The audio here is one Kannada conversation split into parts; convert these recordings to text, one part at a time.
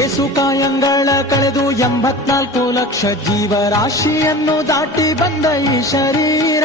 ಏಸು ಕಾಯಂಗಳ ಕಳೆದು ಎಂಬತ್ನಾಲ್ಕು ಲಕ್ಷ ಜೀವರಾಶಿಯನ್ನು ದಾಟಿ ಬಂದ ಈ ಶರೀರ.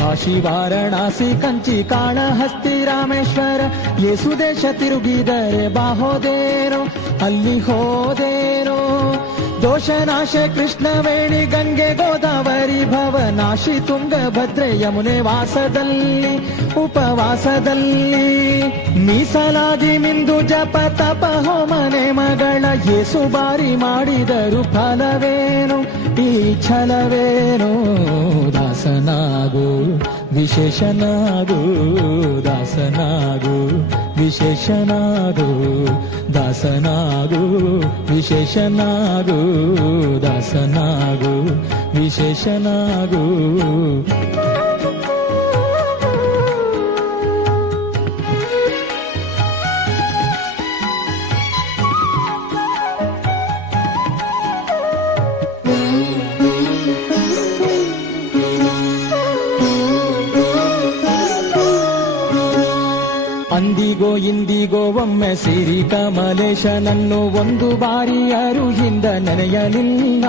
ಕಾಶಿ ವಾರಣಾಸಿ ಕಂಚಿ ಕಾಳಹಸ್ತಿ ರಾಮೇಶ್ವರ ಯೇಸು ದೇಶ ತಿರುಗಿದರೆ ಬಾಹೋದೇನೋ, ಅಲ್ಲಿ ಹೋದೇನೋ. ದೋಷನಾಶ ಕೃಷ್ಣವೇಣಿ ಗಂಗೆ ಗೋದಾವರಿ ಭವನಾಶಿ ತುಂಗಭದ್ರೆ ಯಮುನೆ ವಾಸದಲ್ಲಿ, ಉಪವಾಸದಲ್ಲಿ ಮೀಸಲಾಗಿ ಮಿಂದು ಜಪ ತಪ ಹೋಮನೆ ಮಗಳ ಏಸು ಬಾರಿ ಮಾಡಿದರು ಫಲವೇನು, ಈ ಛಲವೇನು? ದಾಸನಾಗು, ವಿಶೇಷನಾಗು, ದಾಸನಾಗು ವಿಶೇಷನಾಗು ದಾಸನಾಗು ವಿಶೇಷನಾಗು ದಾಸನಾಗು ವಿಶೇಷನಾಗು ಅಂದಿಗೋ ಇಂದಿಗೋ ಒಮ್ಮೆ ಸಿರಿ ಕಮಲೇಶನನ್ನು ಒಂದು ಬಾರಿ ಅರುಹಿಂದ ಹಿಂದ ನೆನೆಯಲಿಲ್ಲ,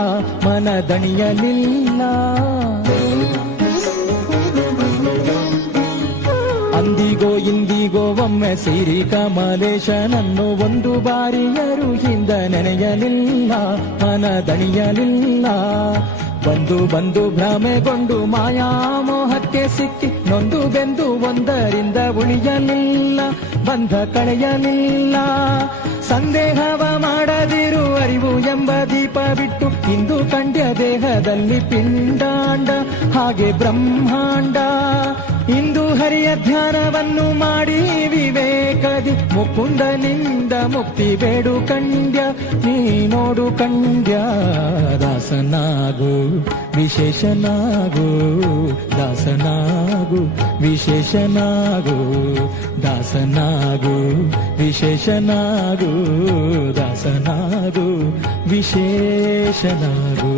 ಮನದಣಿಯಲಿಲ್ಲ. ಅಂದಿಗೋ ಇಂದಿಗೋ ಒಮ್ಮೆ ಸಿರಿ ಕಮಲೇಶನನ್ನು ಒಂದು ಬಾರಿ ಅರುಹಿಂದ ಹಿಂದ ನೆನೆಯಲಿಲ್ಲ ಮನ ದಣಿಯಲಿಲ್ಲ ಬಂದು ಬಂದು ಭ್ರಮೆಗೊಂಡು ಮಾಯಾಮೋಹಕ್ಕೆ ಸಿಕ್ಕಿ ನೊಂದು ಬೆಂದು ಒಂದರಿಂದ ಉಳಿಯಲಿಲ್ಲ, ಬಂಧ ಕಳೆಯಲಿಲ್ಲ. ಸಂದೇಹವ ಮಾಡದಿರು ಅರಿವು ಎಂಬ ದೀಪ ಬಿಟ್ಟು ಇಂದು ಕಂಡ್ಯ ದೇಹದಲ್ಲಿ ಪಿಂಡಾಂಡ, ಹಾಗೆ ಬ್ರಹ್ಮಾಂಡ. ಇಂದು ಹರಿಯ ಧ್ಯಾನವನ್ನು ಮಾಡಿ ಮುಕುಂದನಿಂದ ಮುಕ್ತಿ ಬೇಡು ಕಂಡ್ಯ ನೀ ನೋಡು ಕಂಡ್ಯ ದಾಸನಾಗು ವಿಶೇಷನಾಗು ದಾಸನಾಗು ವಿಶೇಷನಾಗು ದಾಸನಾಗು ವಿಶೇಷನಾಗು ದಾಸನಾಗು ವಿಶೇಷನಾಗು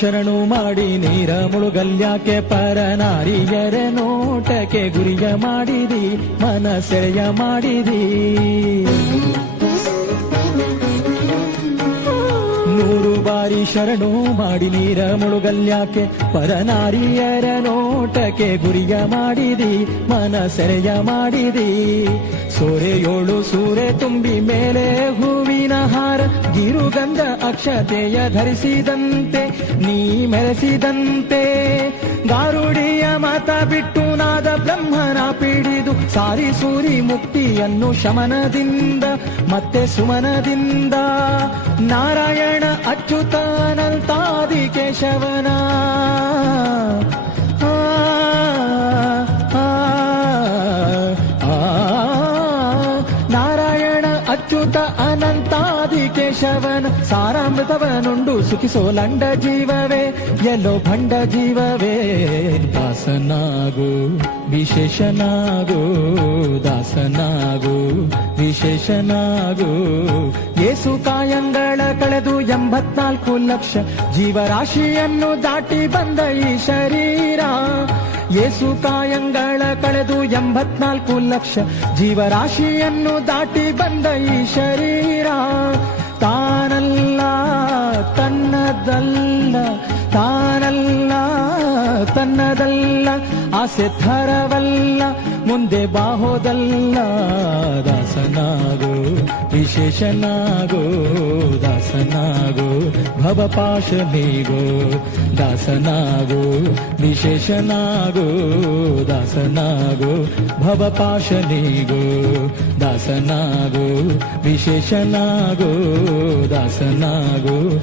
ಶರಣು ಮಾಡಿ ನೀರ ಮುಳುಗಲ್ಯಾಕೆ ಪರನಾರಿಯರ ನೋಟಕ್ಕೆ ಗುರಿಯ ಮಾಡಿದಿ ಮನ ಮಾಡಿದಿ. ನೂರು ಬಾರಿ ಶರಣು ಮಾಡಿ ನೀರ ಮುಳುಗಲ್ಯಾಕೆ ಪರನಾರಿಯರ ನೋಟಕ್ಕೆ ಗುರಿಯ ಮಾಡಿದಿ ಮನ ಸೆರೆಯ ಮಾಡಿದಿ. ಏಳು ಸೂರೆ ತುಂಬಿ ಮೇಲೆ ಗಿರುಗಂಧ ಅಕ್ಷತೆಯ ಧರಿಸಿದಂತೆ, ನೀ ಮೆರೆಸಿದಂತೆ. ಗಾರುಡಿಯ ಮಾತ ಬಿಟ್ಟು ನಾದ ಬ್ರಹ್ಮನ ಪಿಡಿದು, ಸಾರಿ ಸೂರಿ ಮುಕ್ತಿಯನ್ನು ಶಮನದಿಂದ, ಮತ್ತೆ ಸುಮನದಿಂದ. ನಾರಾಯಣ ಅಚ್ಯುತಾನಂತಾದಿ ಕೇಶವನ ನಾರಾಯಣ ಅಚ್ಯುತ ಅನಂತಾದಿ ಕೇಶವನ ಸಾರಾಮೃತವನುಂಡು ಸುಖಿಸೋ ಲಂಡ ಜೀವವೇ, ಎಲ್ಲೋ ಭಂಡ ಜೀವವೇ. ದಾಸನಾಗು, ವಿಶೇಷನಾಗು ದಾಸನಾಗು, ವಿಶೇಷನಾಗು. ಏಸು ಕಾಯಂಗಳ ಕಳೆದು ಎಂಬತ್ನಾಲ್ಕು ಲಕ್ಷ ಜೀವರಾಶಿಯನ್ನು ದಾಟಿ ಬಂದ ಈ ಶರೀರ. ಏಸು ಕಾಯಂಗಳ ಕಳೆದು ಎಂಬತ್ನಾಲ್ಕು ಲಕ್ಷ ಜೀವರಾಶಿಯನ್ನು ದಾಟಿ ಬಂದ ಈ ಶರೀರ. ಆಸೆ ಥರವಲ್ಲ ಮುಂದೆ ಬಾಹೋದಲ್ಲ, ದಾಸನಾಗೋ, ವಿಶೇಷನಾಗೋ, ದಾಸನಾಗೋ ಭವಪಾಶ ನೀಗೋ ದಾಸನಾಗೋ, ವಿಶೇಷನಾಗೋ, ದಾಸನಾಗೋ ಭವಪಾಶ ನೀಗೋ ದಾಸನಾಗೋ, ವಿಶೇಷನಾಗೋ, ದಾಸನಾಗೋ.